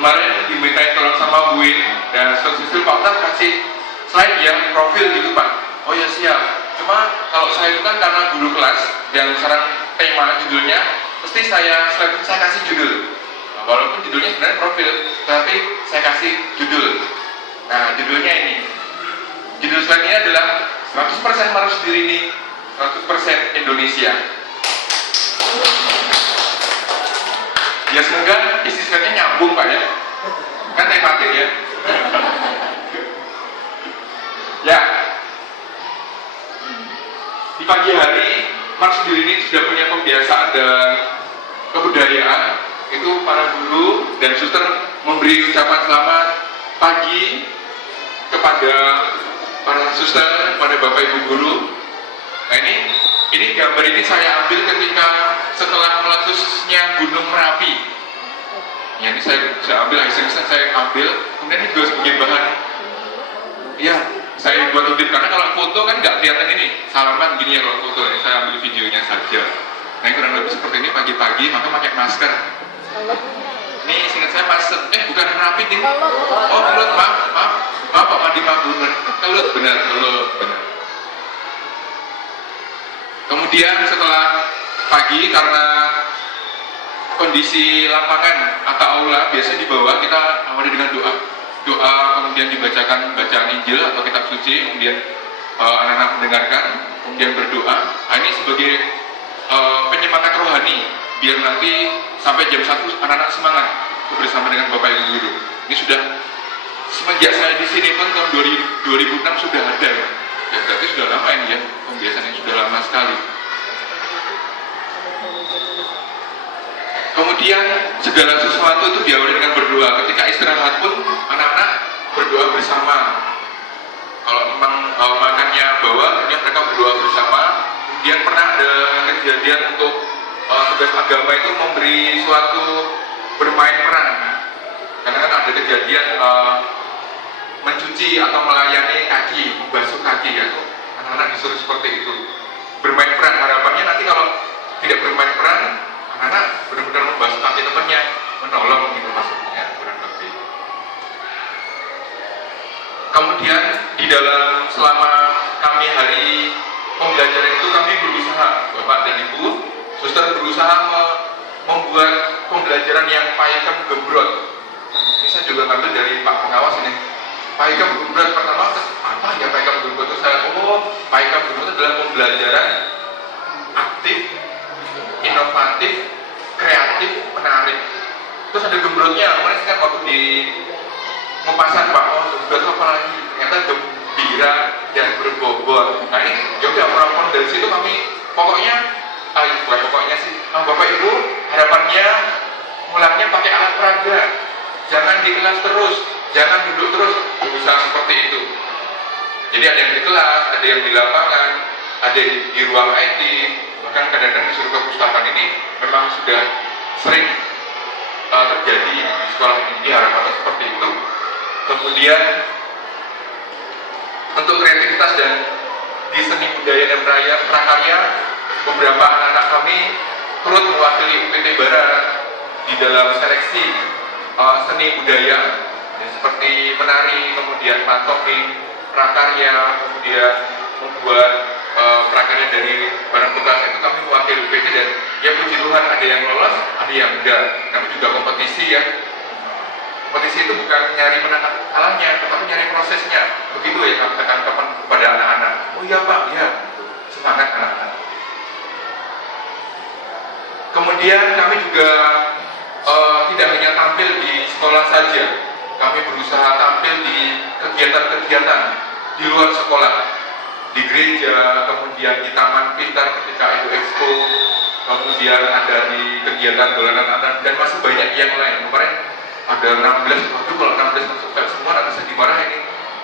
kemarin dimintain tolong sama Bu Win dan siswa Pak Ustadz kasih slide yang profil gitu Pak. Oh ya siap. Cuma kalau saya itu kan karena guru kelas dan sekarang tema judulnya, mesti saya slide saya kasih judul. Nah, walaupun judulnya sebenarnya profil, tapi saya kasih judul. Nah judulnya ini, judul slide ini adalah 100% Maruf sendiri ini, 100% Indonesia. Ya semoga isi slide-nya nyambung Pak ya, kan tematik ya. Ya, di pagi hari Maruf sendiri ini sudah punya kebiasaan dan kebudayaan. Itu para guru dan suster memberi ucapan selamat pagi kepada para suster, pada bapak ibu guru. Nah ini gambar ini saya ambil ketika setelah meletusnya Gunung Merapi. Ya ini saya ambil hasil saya ambil, kemudian ini juga sebagai bahan. Ya saya buat utip karena kalau foto kan nggak kelihatan ini salaman gini ya kalau foto. Ini saya ambil videonya saja. Nah kurang lebih seperti ini pagi-pagi maka pakai masker. Ini singkat saya pas bukan Merapi ini. Oh kelut maaf Pak Madi benar. Kelut benar. Kemudian setelah pagi karena kondisi lapangan atau aula biasanya di bawah kita awali dengan doa, kemudian dibacakan bacaan Injil atau kitab suci, kemudian anak-anak mendengarkan, kemudian berdoa. Nah, ini sebagai penyemangat rohani biar nanti sampai jam 1 anak-anak semangat bersama dengan Bapak Ibu guru. Ini sudah semenjak saya di sini pun tahun 2006 sudah ada ya. Ya berarti sudah lama ini ya, pembiasaannya sudah lama sekali. Kemudian segala sesuatu itu diawali dengan berdoa. Ketika istirahat pun anak-anak berdoa bersama. Kalau memang makannya bawa, kemudian mereka berdoa bersama. Kemudian pernah ada kejadian untuk tugas agama itu memberi suatu bermain peran. Karena kan ada kejadian mencuci atau melayani kaki, membasuh kaki ya. Anak-anak disuruh seperti itu. Bermain peran, harapannya nanti kalau tidak bermain peran, anak-anak benar-benar membasuh kaki temannya, menolong gitu maksudnya kurang lebih. Kemudian di dalam selama kami hari pembelajaran itu kami berusaha, Bapak dan Ibu, suster berusaha membuat pembelajaran yang pakem gembrot. Ini saya juga ngambil dari Pak Pengawas ini. Pakem gembrot pertama apa ya pakem gembrot itu saya pakem gembrot itu adalah pembelajaran aktif, inovatif, kreatif, menarik. Terus ada gembrotnya, kemarin kan waktu di Mempasan Pak, gembrot apa lagi? Ternyata gembira dan berbobot. Nah ini yaudah perempuan dari situ kami pokoknya, bukan pokoknya sih, Bapak Ibu harapannya mulangnya pakai alat peraga, jangan di kelas terus, jangan duduk terus, berusaha seperti itu. Jadi ada yang di kelas, ada yang di lapangan, ada di ruang IT, bahkan kadang-kadang disuruh ke pustakaan. Ini memang sudah sering terjadi di sekolah ini, harapannya seperti itu. Kemudian untuk kreativitas dan di seni budaya dan prakarya, beberapa anak-anak kami turut mewakili UPT Barat di dalam seleksi seni budaya ya, seperti menari, kemudian pantomim, prakarya, kemudian membuat prakarya dari barang bekas. Itu kami mewakili UPT dan ya puji Tuhan ada yang lolos, ada yang enggak. Kami juga kompetisi ya. Kompetisi itu bukan nyari menang kalahnya, tetapi nyari prosesnya. Begitu ya kami tekankan kepada anak-anak. Oh iya Pak, ya semangat anak-anak. Kemudian kami juga tidak hanya tampil di sekolah saja, kami berusaha tampil di kegiatan-kegiatan di luar sekolah, di gereja, kemudian di Taman Pintar ketika itu Expo, kemudian ada di kegiatan dolanan anak dan masih banyak yang lain. Kemarin ada 16, waduh kalau 16 masuk semua nanti saya dimarahin ini.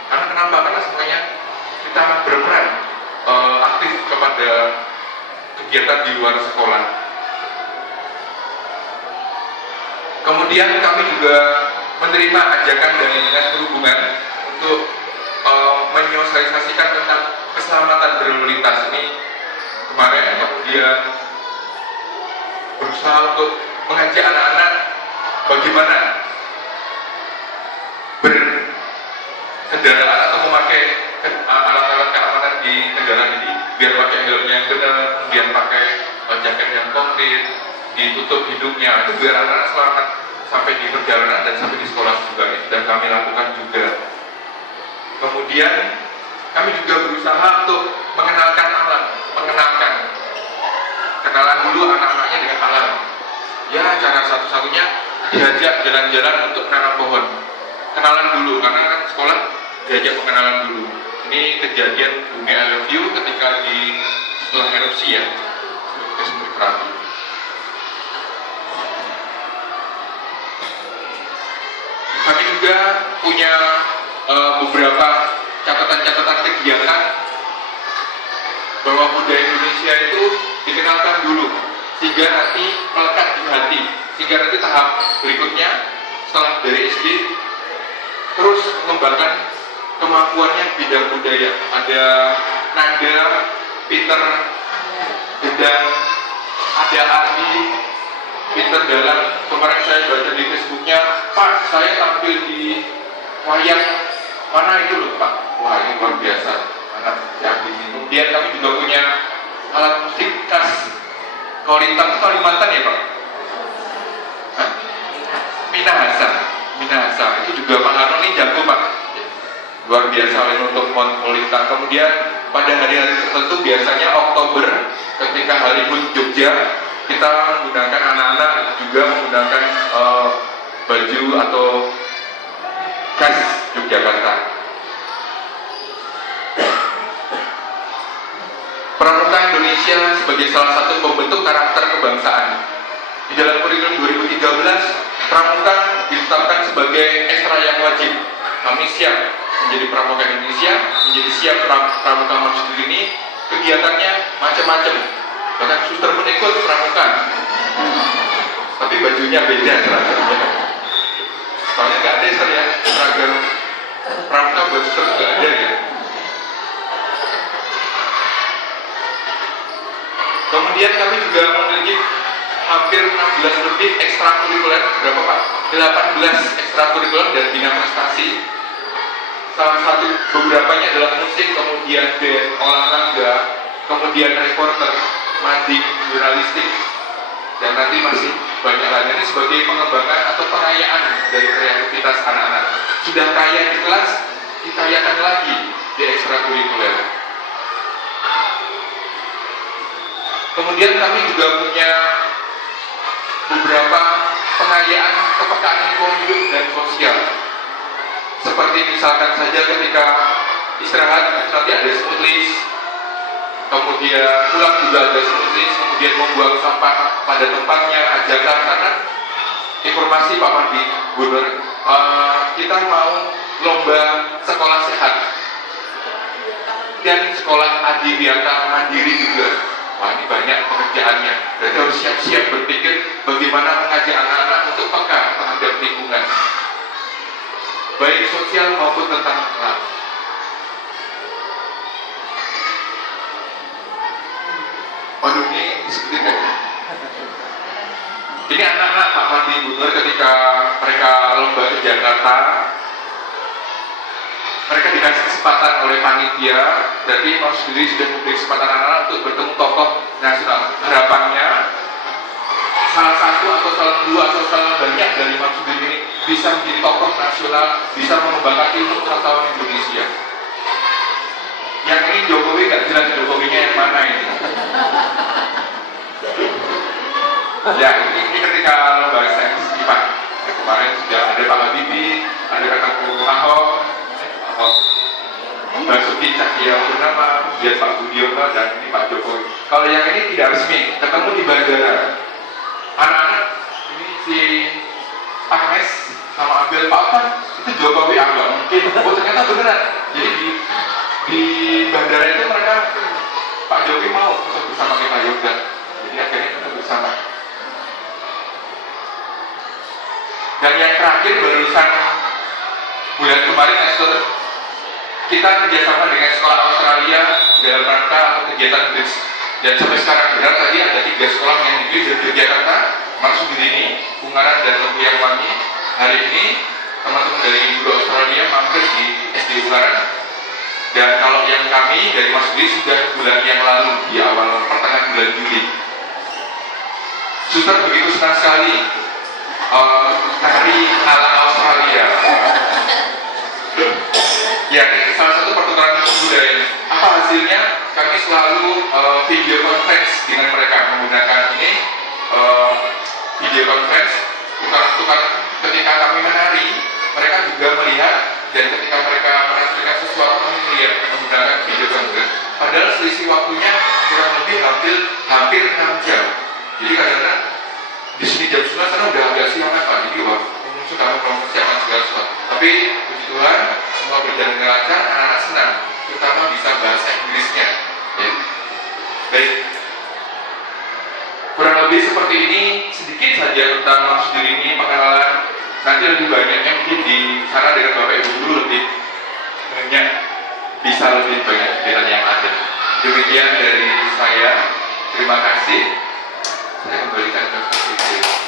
Karena kenapa? Karena semuanya kita berperan aktif kepada kegiatan di luar sekolah. Kemudian kami juga menerima ajakan dari Dinas Perhubungan untuk menyosialisasikan tentang keselamatan berlalu lintas ini kemarin. Kemudian berusaha untuk mengajak anak-anak bagaimana kendaraan atau memakai alat-alat keamanan di kendaraan ini, biar pakai helm yang benar, kemudian pakai jaket yang konkret, ditutup hidungnya, itu biar anak-anak selamat sampai di perjalanan dan sampai di sekolah juga, dan kami lakukan juga. Kemudian kami juga berusaha untuk mengenalkan alam, kenalan dulu anak-anaknya dengan alam. Ya, cara satu-satunya diajak jalan-jalan untuk menanam pohon. Kenalan dulu, karena kan sekolah diajak pengenalan dulu. Ini kejadian Bumi I Love You ketika setelah erupsi ya, Merapi. Kami juga punya beberapa catatan-catatan kegiatan bahwa budaya Indonesia itu dikenalkan dulu, sehingga nanti melekat di hati, sehingga nanti tahap berikutnya setelah dari SD terus mengembangkan kemampuannya bidang budaya. Ada nada, pinter gendang, ada arti, pinter dalam. Kemarin saya baca di Facebooknya, Pak, saya tampil di wayang mana itu loh Pak. Wah, ini luar biasa, anak yang di sini. Kemudian kami juga punya alat musik khas Kalimantan ya Pak. Minahasa itu juga Pak Harun ini jago Pak, luar biasa untuk Molintang. Kemudian pada hari-hari tertentu, biasanya Oktober ketika Hari HUT Jogja, kita menggunakan anak-anak juga menggunakan baju atau khas Yogyakarta. Pramuka Indonesia sebagai salah satu pembentuk karakter kebangsaan. Di dalam kurikulum 2013, pramuka ditetapkan sebagai ekstra yang wajib. Kami siap menjadi pramuka Indonesia, menjadi siap pramuka Marsudi ini. Kegiatannya macam-macam. Bahkan suster pun ikut pramuka. Tapi bajunya beda seragamnya. Soalnya nggak ada ya seragam pramuka buat suster, nggak ada ya. Kemudian kami juga memiliki hampir 16 lebih ekstrakurikuler, berapa Pak? 18 ekstrakurikuler dan bina prestasi. Salah satu beberapanya adalah musik, kemudian band, olahraga, kemudian reporter, mading, jurnalistik, dan nanti masih banyak lagi. Ini sebagai pengembangan atau pengayaan dari kreativitas anak-anak. Sudah kaya di kelas, dikayakan lagi di ekstrakurikuler. Kemudian kami juga punya beberapa pengayaan kepekaan lingkungan hidup dan sosial. Seperti misalkan saja ketika istirahat nanti ada smooth list, kemudian pulang juga ada smooth list, kemudian membuang sampah pada tempatnya, ajakan. Karena informasi Pak Mandi Gunur, kita mau lomba sekolah sehat dan sekolah adiwiyata mandiri juga. Wah, ini banyak pekerjaannya. Berarti harus siap-siap berpikir bagaimana mengajak anak-anak untuk peka terhadap lingkungan, baik sosial maupun tentang alam. Waduh, ini seperti ini anak-anak Pak Mandi Gunur ketika mereka lomba ke Jakarta, mereka dikasih kesempatan oleh panitia. Berarti Mas sendiri sudah memberi kesempatan anak-anak untuk bertemu tokoh nasional. Harapannya salah satu atau salah dua atau salah banyak dari Mas sendiri ini bisa menjadi tokoh nasional, bisa mengembangkan ilmu pengetahuan Indonesia. Yang ini Jokowi nggak jelas Jokowinya yang mana ini. Ya, ini ketika lomba sains IPA. Kemarin sudah ada Pak Habibie, ada kataku Ahok, Basuki Cahayapurnama, kemudian Pak Budiono, dan ini Pak Jokowi. Kalau yang ini tidak resmi, ketemu di bandara. Anak-anak ini si Agnes sama Abel, Pak kan itu Jokowi, agak mungkin. Oh, ternyata beneran. Jadi di bandara itu mereka, Pak Jokowi mau foto bersama kita, yoga. Jadi akhirnya kita bersama. Dan yang terakhir barusan bulan kemarin, Esther, kita kerjasama dengan sekolah Australia dalam rangka atau kegiatan BRICS. Dan sampai sekarang benar tadi ada 3 sekolah yang di Yogyakarta, Marsudi ini, Ungaran dan Lembuyang Wangi. Hari ini teman-teman dari guru Australia mampir di SD Ungaran. Dan kalau yang kami dari Mas Dwi sudah bulan yang lalu di awal pertengahan bulan Juli. Suster begitu senang sekali tari ala Australia. Ya, ini salah satu pertukaran budaya. Apa hasilnya? Kami selalu video conference dengan mereka menggunakan ini video conference tukar-tukar. Ketika kami menari, mereka juga melihat, dan ketika mereka menampilkan sesuatu kami melihat menggunakan video conference. Padahal selisih waktunya kurang lebih hampir 6 jam. Jadi kadang-kadang di sini jam 9 sana udah agak siangan Pak. Jadi wah, sudah belum persiapan segala sesuatu. Tapi puji Tuhan semua berjalan dengan lancar, anak-anak senang, terutama bisa bahasa Inggrisnya. Ya. Baik. Kurang lebih seperti ini, sedikit saja tentang maksud diri ini, pengenalan. Nanti lebih banyaknya mungkin di sana dengan Bapak Ibu Guru lebih banyak, bisa lebih banyak detail yang ada. Demikian dari saya. Terima kasih. Saya kembalikan ke Pak.